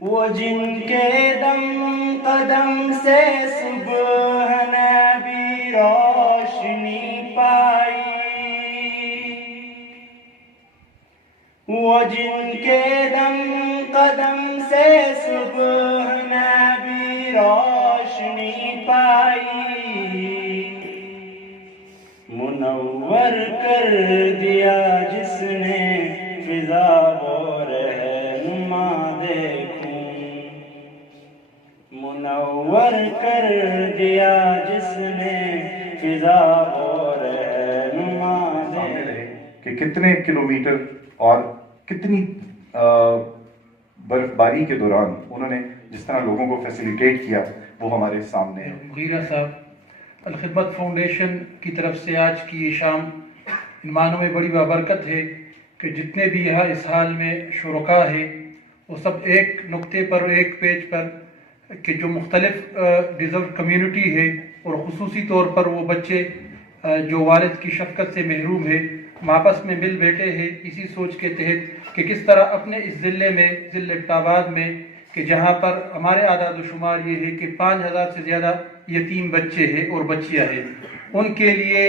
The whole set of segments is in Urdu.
وہ جن کے دم قدم سے صبح نبی روشنی پائی، وہ جن کے دم قدم سے صبح نبی روشنی پائی، منور کر دیا جس نے فضا و رہنما دیکھوں، منور کر دیا جس نے فضا و رہنما دیکھوں۔ کہ کتنے کلومیٹر اور کتنی برف باری کے دوران انہوں نے جس طرح لوگوں کو فیسیلیٹیٹ کیا وہ ہمارے سامنے ہے۔ مغیرہ صاحب، الخدمت فاؤنڈیشن کی طرف سے آج کی یہ شام ان معنوں میں بڑی بابرکت ہے کہ جتنے بھی یہاں اس حال میں شرکاء ہیں وہ سب ایک نقطے پر، ایک پیج پر، کہ جو مختلف ڈیزرو کمیونٹی ہے اور خصوصی طور پر وہ بچے جو والد کی شفقت سے محروم ہے، آپس میں مل بیٹھے ہیں اسی سوچ کے تحت کہ کس طرح اپنے اس ضلع میں، ضلع اٹاباد میں، کہ جہاں پر ہمارے اعداد و شمار یہ ہے کہ 5000 سے زیادہ یتیم بچے ہیں اور بچیاں ہیں، ان کے لیے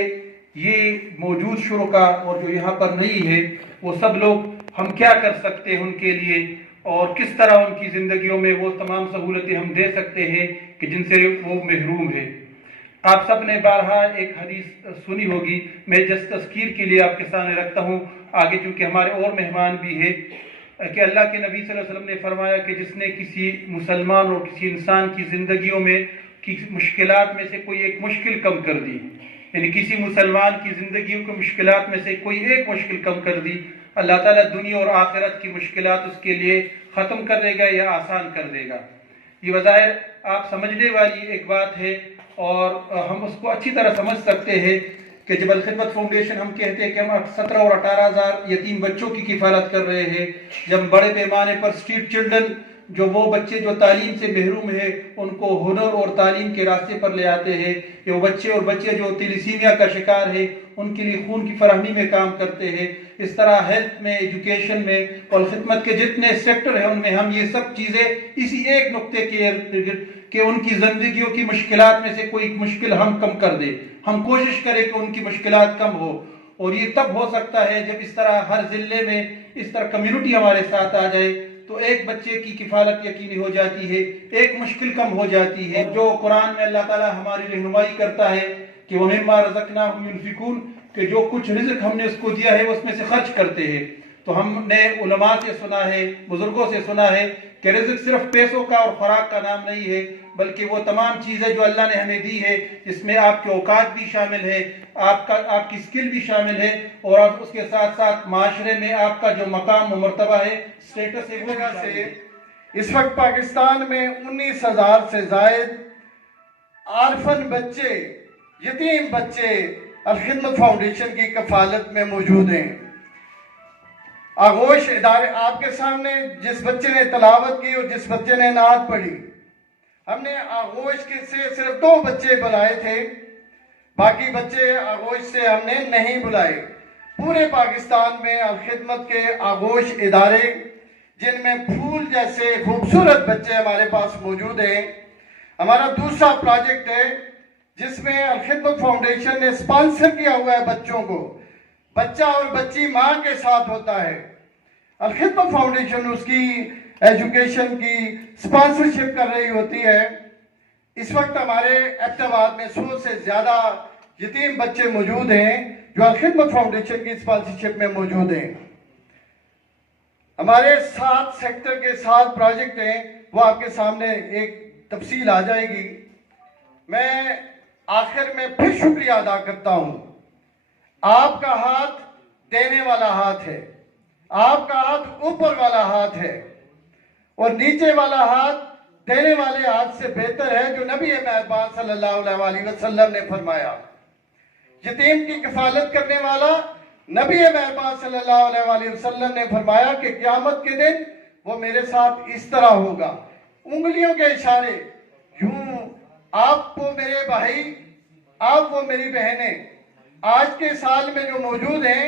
یہ موجود شرکاء اور جو یہاں پر نہیں ہے وہ سب لوگ ہم کیا کر سکتے ہیں ان کے لیے، اور کس طرح ان کی زندگیوں میں وہ تمام سہولتیں ہم دے سکتے ہیں کہ جن سے وہ محروم ہے۔ آپ سب نے بارہا ایک حدیث سنی ہوگی، میں جس تذکیر کے لیے آپ کے سامنے رکھتا ہوں، آگے چونکہ ہمارے اور مہمان بھی ہیں، کہ اللہ کے نبی صلی اللہ علیہ وسلم نے فرمایا کہ جس نے کسی مسلمان اور کسی انسان کی زندگیوں میں کی مشکلات میں سے کوئی ایک مشکل کم کر دی، یعنی کسی مسلمان کی زندگیوں کی مشکلات میں سے کوئی ایک مشکل کم کر دی، اللہ تعالیٰ دنیا اور آخرت کی مشکلات اس کے لیے ختم کر دے گا یا آسان کر دے گا۔ یہ بظاہر آپ سمجھنے والی ایک بات ہے اور ہم اس کو اچھی طرح سمجھ سکتے ہیں کہ جب الخدمت فاؤنڈیشن ہم کہتے ہیں کہ ہم 17 اور 18,000 یتیم بچوں کی کفالت کر رہے ہیں، جب بڑے پیمانے پر اسٹریٹ چلڈرن جو وہ بچے جو تعلیم سے محروم ہیں ان کو ہنر اور تعلیم کے راستے پر لے آتے ہیں، یہ وہ بچے اور بچیاں جو تیلیسیمیا کا شکار ہیں ان کے لیے خون کی فراہمی میں کام کرتے ہیں، اس طرح ہیلتھ میں، ایجوکیشن میں اور خدمت کے جتنے سیکٹر ہیں ان میں ہم یہ سب چیزیں اسی ایک نقطے کے کہ ان کی زندگیوں کی مشکلات میں سے کوئی مشکل ہم کم کر دیں، ہم کوشش کریں کہ ان کی مشکلات کم ہو، اور یہ تب ہو سکتا ہے جب اس طرح ہر ضلع میں اس طرح کمیونٹی ہمارے ساتھ آ جائے تو ایک بچے کی کفالت یقینی ہو جاتی ہے، ایک مشکل کم ہو جاتی ہے۔ جو قرآن میں اللہ تعالیٰ ہماری رہنمائی کرتا ہے کہ وَمِمَّا رَزَقْنَاهُمْ يُنْفِقُونَ، کہ جو کچھ رزق ہم نے اس کو دیا ہے اس میں سے خرچ کرتے ہیں، تو ہم نے علماء سے سنا ہے، بزرگوں سے سنا ہے کہ رزق صرف پیسوں کا اور خوراک کا نام نہیں ہے، بلکہ وہ تمام چیزیں جو اللہ نے ہمیں دی ہے جس میں آپ کے اوقات بھی شامل ہے، آپ کی اسکل بھی شامل ہے، اور اس کے ساتھ ساتھ معاشرے میں آپ کا جو مقام و مرتبہ ہے، اسٹیٹس ہے، وہ جگہ سے اس وقت پاکستان میں 19,000 سے زائد آرفن بچے، یتیم بچے الخدمت فاؤنڈیشن کی کفالت میں موجود ہیں۔ آغوش ادارے آپ کے سامنے جس بچے نے تلاوت کی اور جس بچے نے نعت پڑھی، ہم نے آغوش کے سے صرف 2 بچے بلائے تھے، باقی بچے آغوش سے ہم نے نہیں بلائے۔ پورے پاکستان میں الخدمت کے آغوش ادارے جن میں پھول جیسے خوبصورت بچے ہمارے پاس موجود ہیں۔ ہمارا دوسرا پروجیکٹ ہے جس میں الخدمت فاؤنڈیشن نے اسپانسر کیا ہوا ہے بچوں کو، بچہ اور بچی ماں کے ساتھ ہوتا ہے، الخدمت فاؤنڈیشن اس کی ایجوکیشن کی اسپانسرشپ کر رہی ہوتی ہے۔ اس وقت ہمارے ایبٹ میں 100 سے زیادہ یتیم بچے موجود ہیں جو الخدمت فاؤنڈیشن کی اسپانسرشپ میں موجود ہیں۔ ہمارے 7 سیکٹر کے 7 پروجیکٹ ہیں، وہ آپ کے سامنے ایک تفصیل آ جائے گی۔ میں آخر میں پھر شکریہ ادا کرتا ہوں، آپ کا ہاتھ دینے والا ہاتھ ہے، آپ کا ہاتھ اوپر والا ہاتھ ہے، اور نیچے والا ہاتھ دینے والے ہاتھ سے بہتر ہے، جو نبی مہربان صلی اللہ علیہ وسلم نے فرمایا۔ یتیم کی کفالت کرنے والا نبی مہربان صلی اللہ علیہ وسلم نے فرمایا کہ قیامت کے دن وہ میرے ساتھ اس طرح ہوگا، انگلیوں کے اشارے، یوں آپ وہ میرے بھائی، آپ وہ میری بہنیں، آج کے سال میں جو موجود ہیں،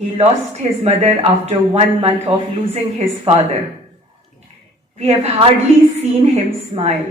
He lost his mother after 1 month of losing his father. We have hardly seen him smile.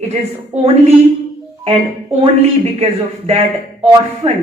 it is only and only because of that orphan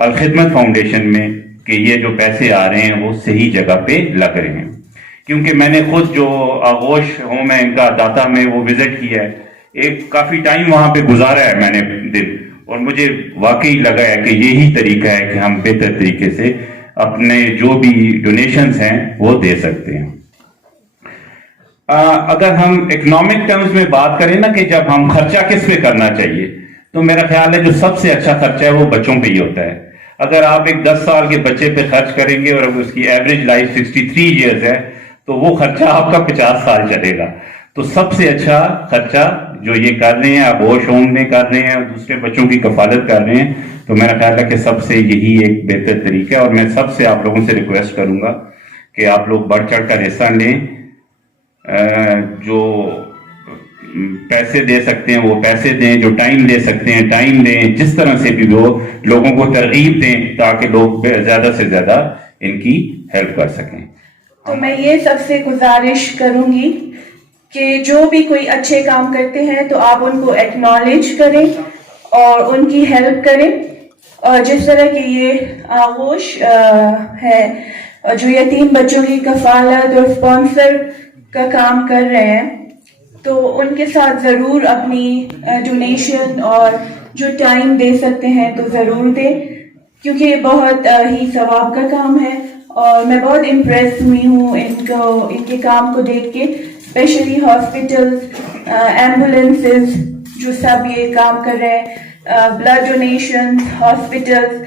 Alkhidmat foundation میں کہ یہ جو پیسے آ رہے ہیں وہ صحیح جگہ پہ لگ رہے ہیں، کیونکہ میں نے خود جو آغوش ہوم ہے ان کا داتا میں وہ وزٹ کیا ہے، ایک کافی ٹائم وہاں پہ گزارا ہے میں نے دن، اور مجھے واقعی لگا ہے کہ یہی طریقہ ہے کہ ہم بہتر طریقے سے اپنے جو بھی ڈونیشنز ہیں وہ دے سکتے ہیں۔ اگر ہم اکنامک ٹرمز میں بات کریں نا کہ جب ہم خرچہ کس پہ کرنا چاہیے، تو میرا خیال ہے جو سب سے اچھا خرچہ ہے وہ بچوں پہ ہی ہوتا ہے۔ اگر آپ ایک 10 سال کے بچے پہ خرچ کریں گے اور اگر اس کی ایوریج لائف 63 ایئرز ہے تو وہ خرچہ آپ کا 50 سال چلے گا۔ تو سب سے اچھا خرچہ جو یہ کر رہے ہیں، آپ ہوش ہوم میں کر رہے ہیں اور دوسرے بچوں کی کفالت کر رہے ہیں، تو میرا خیال ہے کہ سب سے یہی ایک بہتر طریقہ ہے۔ اور میں سب سے آپ لوگوں سے ریکویسٹ کروں گا کہ آپ لوگ بڑھ چڑھ کر حصہ لیں، جو پیسے دے سکتے ہیں وہ پیسے دیں، جو ٹائم دے سکتے ہیں ٹائم دیں، جس طرح سے بھی وہ لوگوں کو ترغیب دیں تاکہ لوگ زیادہ سے زیادہ ان کی ہیلپ کر سکیں۔ تو میں یہ سب سے گزارش کروں گی کہ جو بھی کوئی اچھے کام کرتے ہیں تو آپ ان کو ایکنالج کریں اور ان کی ہیلپ کریں، اور جس طرح کہ یہ آغوش ہے جو یتیم بچوں کی کفالت اور اسپانسر کا کام کر رہے ہیں، تو ان کے ساتھ ضرور اپنی ڈونیشن اور جو ٹائم دے سکتے ہیں تو ضرور دیں، کیونکہ یہ بہت ہی ثواب کا کام ہے، اور میں بہت امپریس ہوئی ہوں ان کے کام کو دیکھ کے، اسپیشلی ہاسپٹلز، ایمبولینسز جو سب یہ کام کر رہے ہیں، بلڈ ڈونیشن ہاسپٹلز۔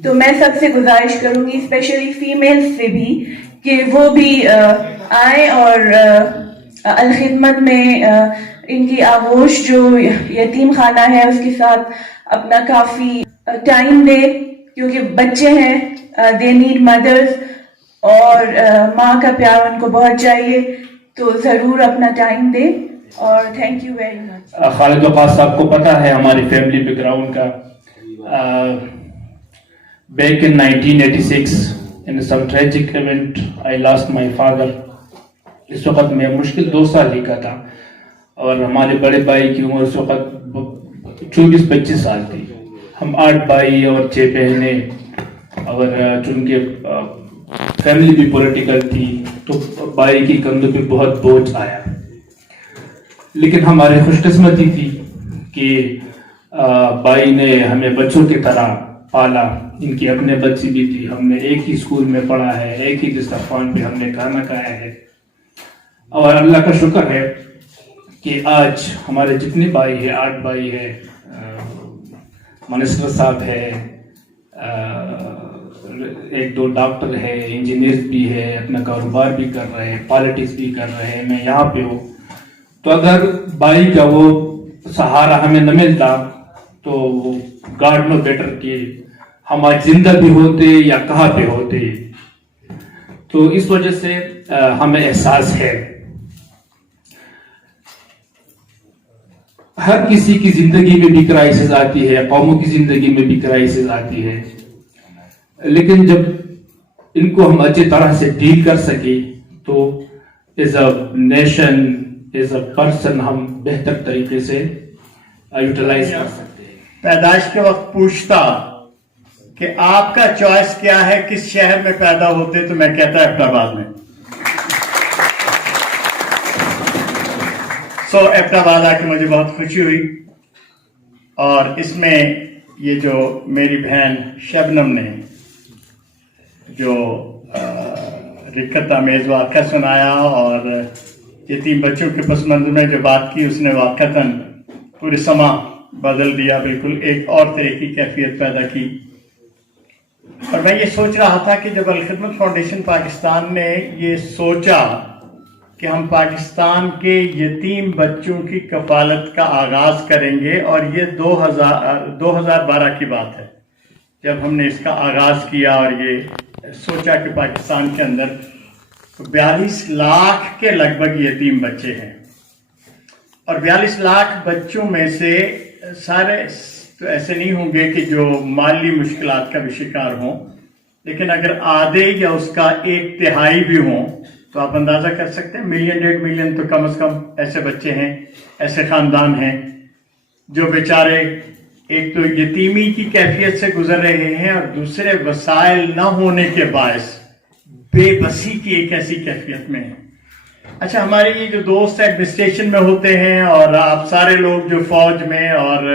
تو میں سب سے گزارش کروں گی اسپیشلی فیمیلز سے بھی کہ وہ بھی آئیں اور الخدمت میں ان کی آغوش جو یتیم خانہ ہے اس کے ساتھ اپنا کافی ٹائم دے، کیونکہ بچے ہیں، دے نیڈ مدرز، اور ماں کا پیار ان کو بہت چاہیے، تو ضرور اپنا ٹائم دے، اور تھینک یو ویری مچ۔ خالد وقاص صاحب کو پتہ ہے ہماری فیملی بیک گراؤنڈ کا۔ Back in 1986 in some tragic event I lost my father۔ اس وقت میں مشکل 2 سال ہی کا تھا، اور ہمارے بڑے بھائی کی عمر اس وقت 24-25 سال تھی۔ ہم 8 بھائی اور 6 بہنیں، اور چونکہ فیملی بھی پولیٹیکل تھی تو بھائی کی کندھوں پہ بہت بوجھ آیا، لیکن ہماری خوش قسمتی تھی کہ بھائی نے ہمیں بچوں کی طرح پالا۔ ان کی اپنے بچی بھی تھی، ہم نے ایک ہی اسکول میں پڑھا ہے، ایک ہی دسترخوان پہ ہم نے کھانا کھایا ہے، اور اللہ کا شکر ہے کہ آج ہمارے جتنے بھائی ہیں، 8 بھائی ہیں، منسٹر صاحب ہے، 1-2 ڈاکٹر ہے، انجینئرز بھی ہے، اپنا کاروبار بھی کر رہے ہیں، پالیٹکس بھی کر رہے ہیں، میں یہاں پہ ہوں۔ تو اگر بھائی کا وہ سہارا ہمیں نہ ملتا تو گاڈ نو بیٹر کہ ہم آج زندہ بھی ہوتے یا کہاں پہ ہوتے۔ تو اس وجہ سے ہمیں احساس ہے ہر کسی کی زندگی میں بھی کرائسس آتی ہے، قوموں کی زندگی میں بھی کرائسس آتی ہے، لیکن جب ان کو ہم اچھی طرح سے ڈیل کر سکے تو as a nation, as a person ہم بہتر طریقے سے یوٹیلائز کر سکتے ہیں۔ پیدائش کے وقت پوچھتا کہ آپ کا چوائس کیا ہے، کس شہر میں پیدا ہوتے، تو میں کہتا ایبٹ آباد میں۔ ایبٹ آباد آ کے مجھے بہت خوشی ہوئی، اور اس میں یہ جو میری بہن شبنم نے جو رکت آمیز واقعہ سنایا اور یتیم بچوں کے پس منظر میں جو بات کی، اس نے واقعتاً پورے سما بدل دیا، بالکل ایک اور طرح کی کیفیت پیدا کی۔ اور میں یہ سوچ رہا تھا کہ جب الخدمت فاؤنڈیشن پاکستان نے یہ سوچا کہ ہم پاکستان کے یتیم بچوں کی کفالت کا آغاز کریں گے، اور یہ 2012 کی بات ہے جب ہم نے اس کا آغاز کیا، اور یہ سوچا کہ پاکستان کے اندر 42 لاکھ کے لگ بھگ یتیم بچے ہیں، اور 42 لاکھ بچوں میں سے سارے تو ایسے نہیں ہوں گے کہ جو مالی مشکلات کا بھی شکار ہوں، لیکن اگر آدھے یا اس کا 1/3 بھی ہوں تو آپ اندازہ کر سکتے ہیں 1-1.5 ملین تو کم از کم ایسے بچے ہیں، ایسے خاندان ہیں جو بیچارے ایک تو یتیمی کی کیفیت سے گزر رہے ہیں اور دوسرے وسائل نہ ہونے کے باعث بے بسی کی ایک ایسی کیفیت میں ہیں. اچھا ہمارے یہ جو دوست ایڈمنسٹریشن میں ہوتے ہیں اور آپ سارے لوگ جو فوج میں اور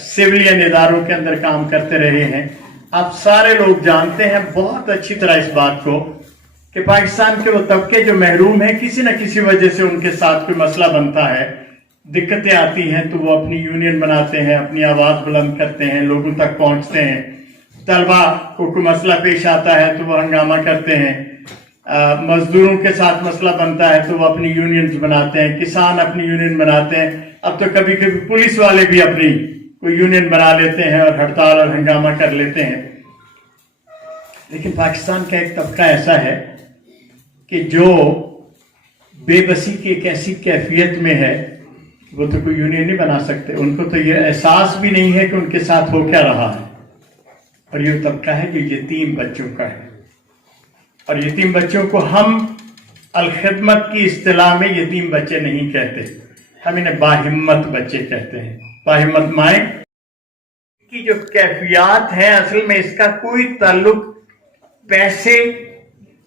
سویلین اداروں کے اندر کام کرتے رہے ہیں، آپ سارے لوگ جانتے ہیں بہت اچھی طرح اس بات کو کہ پاکستان کے وہ طبقے جو محروم ہیں، کسی نہ کسی وجہ سے ان کے ساتھ کوئی مسئلہ بنتا ہے، دقتیں آتی ہیں تو وہ اپنی یونین بناتے ہیں، اپنی آواز بلند کرتے ہیں، لوگوں تک پہنچتے ہیں. طلبہ کو کوئی مسئلہ پیش آتا ہے تو وہ ہنگامہ کرتے ہیں، مزدوروں کے ساتھ مسئلہ بنتا ہے تو وہ اپنی یونینز بناتے ہیں، کسان اپنی یونین بناتے ہیں، اب تو کبھی کبھی پولیس والے بھی اپنی کوئی یونین بنا لیتے ہیں اور ہڑتال اور ہنگامہ کر لیتے ہیں. لیکن پاکستان کا ایک طبقہ ایسا ہے کہ جو بے بسی کی ایک ایسی کیفیت میں ہے، وہ تو کوئی یونین نہیں بنا سکتے. ان کو تو یہ احساس بھی نہیں ہے کہ ان کے ساتھ ہو کیا رہا ہے. اور یہ طبقہ ہے جو یتیم بچوں کا ہے. اور یتیم بچوں کو ہم الخدمت کی اصطلاح میں یتیم بچے نہیں کہتے، ہم انہیں باہمت بچے کہتے ہیں. باہمت مائیں کی جو کیفیات ہیں، اصل میں اس کا کوئی تعلق پیسے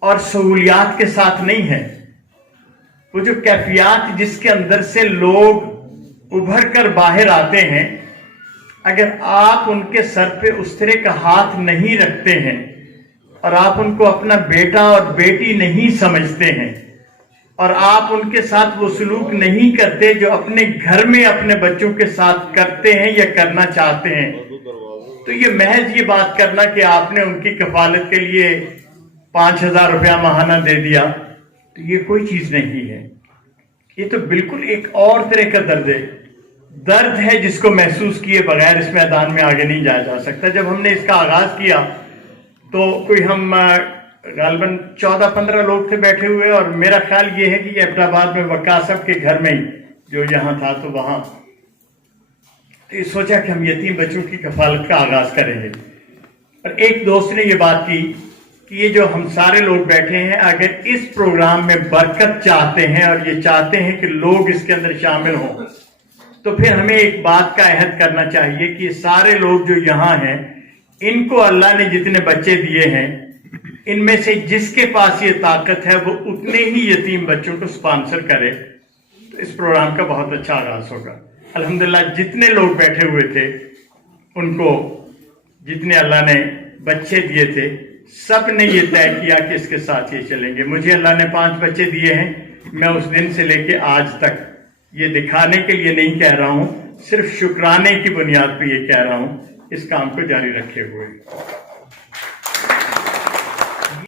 اور سہولیات کے ساتھ نہیں ہے. وہ جو کیفیات جس کے اندر سے لوگ ابھر کر باہر آتے ہیں، اگر آپ ان کے سر پہ اس طرح کا ہاتھ نہیں رکھتے ہیں اور آپ ان کو اپنا بیٹا اور بیٹی نہیں سمجھتے ہیں اور آپ ان کے ساتھ وہ سلوک نہیں کرتے جو اپنے گھر میں اپنے بچوں کے ساتھ کرتے ہیں یا کرنا چاہتے ہیں، تو یہ محض یہ بات کرنا کہ آپ نے ان کی کفالت کے لیے 5,000 روپیہ ماہانہ دے دیا، تو یہ کوئی چیز نہیں ہے. یہ تو بالکل ایک اور طرح کا درد ہے جس کو محسوس کیے بغیر اس میدان میں آگے نہیں جایا جا سکتا. جب ہم نے اس کا آغاز کیا تو کوئی ہم غالباً 14-15 لوگ تھے بیٹھے ہوئے، اور میرا خیال یہ ہے کہ یہ ایبٹ آباد میں وقاص صاحب کے گھر میں ہی جو یہاں تھا، تو وہاں سوچا کہ ہم یتیم بچوں کی کفالت کا آغاز کریں گے. اور ایک دوست نے یہ بات کی کہ یہ جو ہم سارے لوگ بیٹھے ہیں، اگر اس پروگرام میں برکت چاہتے ہیں اور یہ چاہتے ہیں کہ لوگ اس کے اندر شامل ہوں، تو پھر ہمیں ایک بات کا عہد کرنا چاہیے کہ یہ سارے لوگ جو یہاں ہیں، ان کو اللہ نے جتنے بچے دیے ہیں، ان میں سے جس کے پاس یہ طاقت ہے وہ اتنے ہی یتیم بچوں کو سپانسر کرے، تو اس پروگرام کا بہت اچھا آغاز ہوگا. الحمدللہ جتنے لوگ بیٹھے ہوئے تھے، ان کو جتنے اللہ نے بچے دیے تھے، سب نے یہ طے کیا کہ اس کے ساتھ یہ چلیں گے. مجھے اللہ نے 5 بچے دیے ہیں، میں اس دن سے لے کے آج تک یہ دکھانے کے لیے نہیں کہہ رہا ہوں، صرف شکرانے کی بنیاد پہ یہ کہہ رہا ہوں. اس کام کو جاری رکھے ہوئے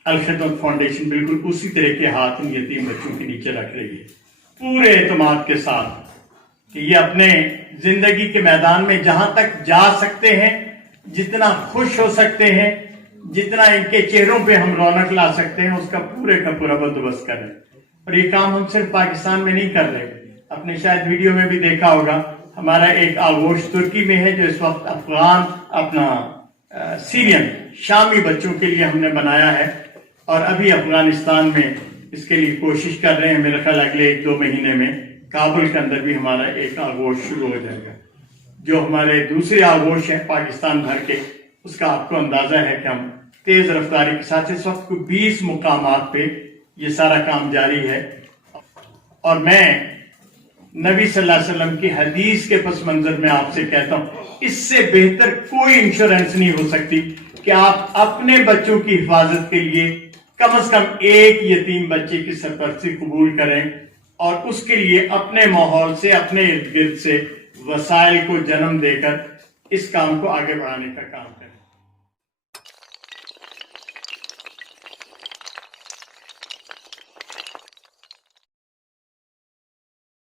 الخدمت فاؤنڈیشن بالکل اسی طرح کے ہاتھ ان یتیم بچوں کے نیچے رکھ رہی ہے، پورے اعتماد کے ساتھ کہ یہ اپنے زندگی کے میدان میں جہاں تک جا سکتے ہیں، جتنا خوش ہو سکتے ہیں، جتنا ان کے چہروں پہ ہم رونق لا سکتے ہیں، اس کا پورے کا پورا بندوبست کریں. اور یہ کام ہم صرف پاکستان میں نہیں کر رہے. آپ نے شاید ویڈیو میں بھی دیکھا ہوگا، ہمارا ایک آغوش ترکی میں ہے جو اس وقت افغان سیرین شامی بچوں کے لیے ہم نے بنایا ہے، اور ابھی افغانستان میں اس کے لیے کوشش کر رہے ہیں. میرے خیال اگلے 1-2 مہینے میں کابل کے اندر بھی ہمارا ایک آغوش شروع ہو جائے گا. جو ہمارے دوسرے آغوش ہیں پاکستان بھر کے، اس کا آپ کو اندازہ ہے کہ ہم تیز رفتاری کے ساتھ اس وقت 20 مقامات پہ یہ سارا کام جاری ہے. اور میں نبی صلی اللہ علیہ وسلم کی حدیث کے پس منظر میں آپ سے کہتا ہوں، اس سے بہتر کوئی انشورنس نہیں ہو سکتی کہ آپ اپنے بچوں کی حفاظت کے لیے کم از کم ایک یتیم بچے کی سرپرستی قبول کریں، اور اس کے لیے اپنے ماحول سے، اپنے ارد گرد سے وسائل کو جنم دے کر اس کام کو آگے بڑھانے کا کام